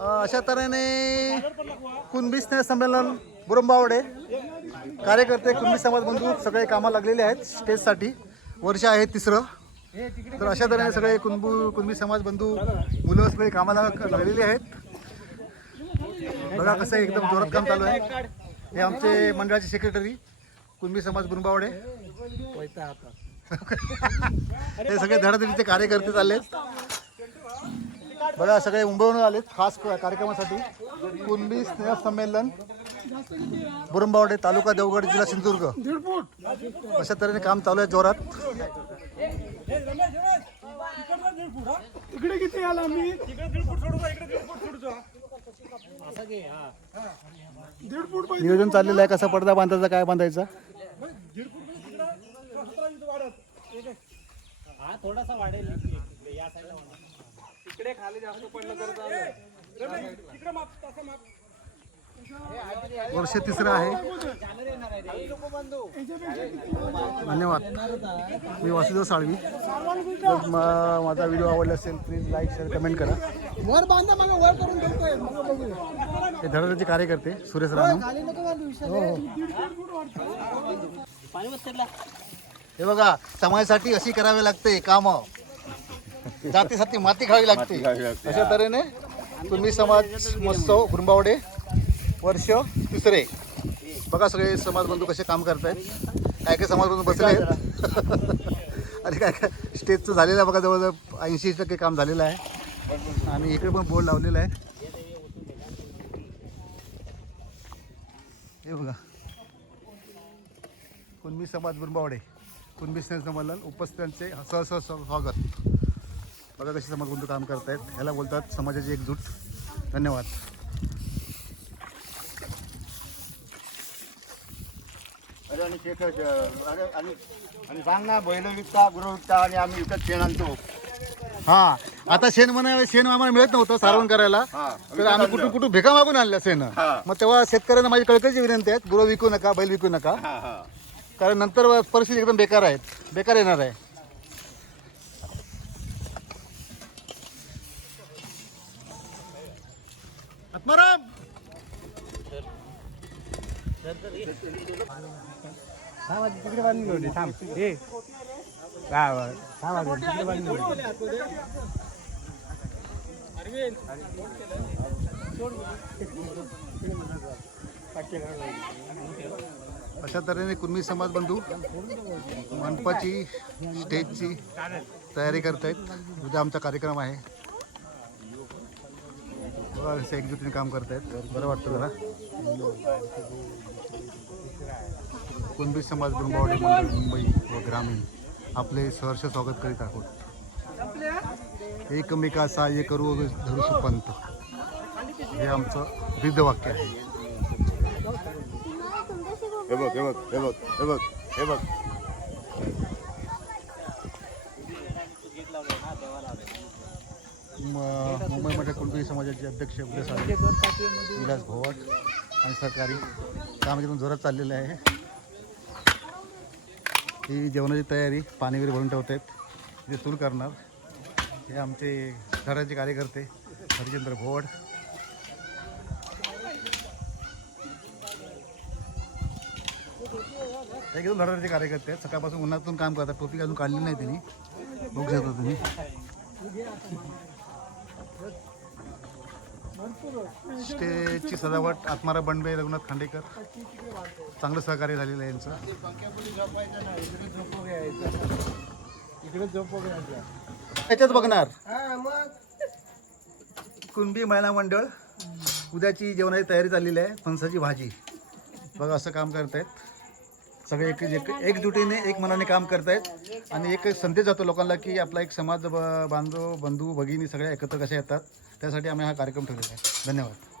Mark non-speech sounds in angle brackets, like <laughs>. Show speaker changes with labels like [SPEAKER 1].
[SPEAKER 1] अशा तऱ्हेने कुणबी स्नेह संमेलन बुरंबावडे कार्यकर्ते कुणबी समाज बंधू सगळे कामाला लागलेले आहेत स्टेजसाठी. वर्ष आहे तिसरं. तर अशा तऱ्हेने सगळे कुणबू कुणबी समाज बंधू मुलं सगळे कामाला लागलेली आहेत. बघा कसं एकदम जोरात काम चालू आहे. हे आमचे मंडळाचे सेक्रेटरी कुणबी समाज बुरंबावडे. हे <laughs> सगळे धडाधडीचे कार्यकर्ते चालले बघा सगळे मुंबईहून आलेत खास कार्यक्रमासाठी. कुणबी स्नेह संमेलन बुरंबावडे तालुका देवगड जिल्हा सिंधुदुर्ग. अशा तऱ्हेने काम चालू आहे जोरात.
[SPEAKER 2] इकडे किती आला मी? दीड फूट पाहिजे
[SPEAKER 1] नियोजन चाललेलं आहे. कसा पडदा बांधायचा काय बांधायचा?
[SPEAKER 3] हा थोडासा वाढेल. या साईडला इकडे खाली जास्त पडलं तर चालेल.
[SPEAKER 1] वर्ष तिसरं आहे. धन्यवाद. मी वासुदेव साळवी. जर माझा व्हिडिओ आवडला असेल प्लीज लाईक शेअर कमेंट करा.
[SPEAKER 2] वर बांधा मग वर करून ठेवतोय.
[SPEAKER 1] हे धडाधडीचे कार्यकर्ते सुरेश
[SPEAKER 2] बांधू
[SPEAKER 3] पाणी बसतेला
[SPEAKER 1] हे बघा समाजासाठी अशी करावी लागते काम. जातीसाठी माती खावी लागते. अशा तऱ्हेने तुम्ही समाज महोत्सव गुरुंबावडे वर्ष तिसरे. बघा सगळे समाज बंधू कसे काम करतायत. काय काय समाज बंधू बसले आहेत. <laughs> आणि काय काय स्टेजचं झालेलं आहे बघा जवळजवळ ऐंशी टक्के काम झालेलं आहे. आणि इकडे पण बोर्ड लावलेला आहे. हे बघा. कुणबी समाज बुरबावडे कुणबी स्नेह संमेलन उपस्थितांचे सहसह स्वागत. बघा कशी समाज बंधू काम करतायत. ह्याला बोलतात समाजाची एकजूट. धन्यवाद.
[SPEAKER 4] अरे आणि शेत अरे आणि आणि सांग ना बैल विकता गुरु विकता आणि आम्ही विकत शेण आणतो.
[SPEAKER 1] हा आता शेण म्हणा शेण आम्हाला मिळत नव्हतं सारवण करायला.
[SPEAKER 4] हा.
[SPEAKER 1] तर आम्ही कुठून कुठून भेका मागून आणल्या शेण.
[SPEAKER 4] हा.
[SPEAKER 1] मग तेव्हा शेतकऱ्यांना माझी कळकळीची विनंती आहे गुरु विकू नका बैल विकू नका.
[SPEAKER 4] हा हा.
[SPEAKER 1] कारण नंतर परिस्थिती एकदम बेकार आहेत बेकार येणार आहे. आत्माराम!
[SPEAKER 2] तिकडे बांधून थांब हे तिकडे बांधून
[SPEAKER 1] अशा तऱ्हेने कुणबी समाज बंधू मंडपाची स्टेजची तयारी करतायत. उद्या आमचा कार्यक्रम आहे. बघा कसं एकजुटीने काम करतायत. बरं वाटतं जरा? कुणबी समाज बुरंबावडे मंडळ मुंबई व ग्रामीण आपले सहर्ष स्वागत करीत आहोत. एकमेका सहाय्य करू धरू सुपंत हे आमचं ब्रीदवाक्य आहे.
[SPEAKER 4] हे बघ हे बघ हे बघ हे बघ हे बघ.
[SPEAKER 1] म- मुंबईमध्ये कुणबी समाजाचे अध्यक्ष विलास भोवट आणि सहकारी काम एकदम जोरात चाललेलं आहे. ही जेवणाची तयारी पाणी वगैरे भरून ठेवत. आहेत ते सुरू करणार. हे आमचे घराचे कार्यकर्ते हरिचंद्र भोवड एकदम धडाचे कार्यकर्ते आहेत. सकाळपासून उन्हातून काम करतात. टोपी अजून काढली नाही त्यांनी. बघू शकता तुम्ही स्टेजची सजावट आत्मारा बंडबे रघुनाथ खांडेकर. चांगलं सहकार्य झालेलं आहे यांचं. त्याच्यात बघणार. कुणबी महिला मंडळ उद्याची जेवणाची तयारी चाललेली आहे फणसाची भाजी. बघा असं काम करतायत. सगळे एक एक एकजुटीने एक मनाने काम करतायत. आणि एक संदेश जातो लोकांना की आपला एक समाज बांधव बंधू भगिनी सगळ्या एकत्र कशा येतात? त्यासाठी आम्ही हा कार्यक्रम ठेवलेला आहे. धन्यवाद.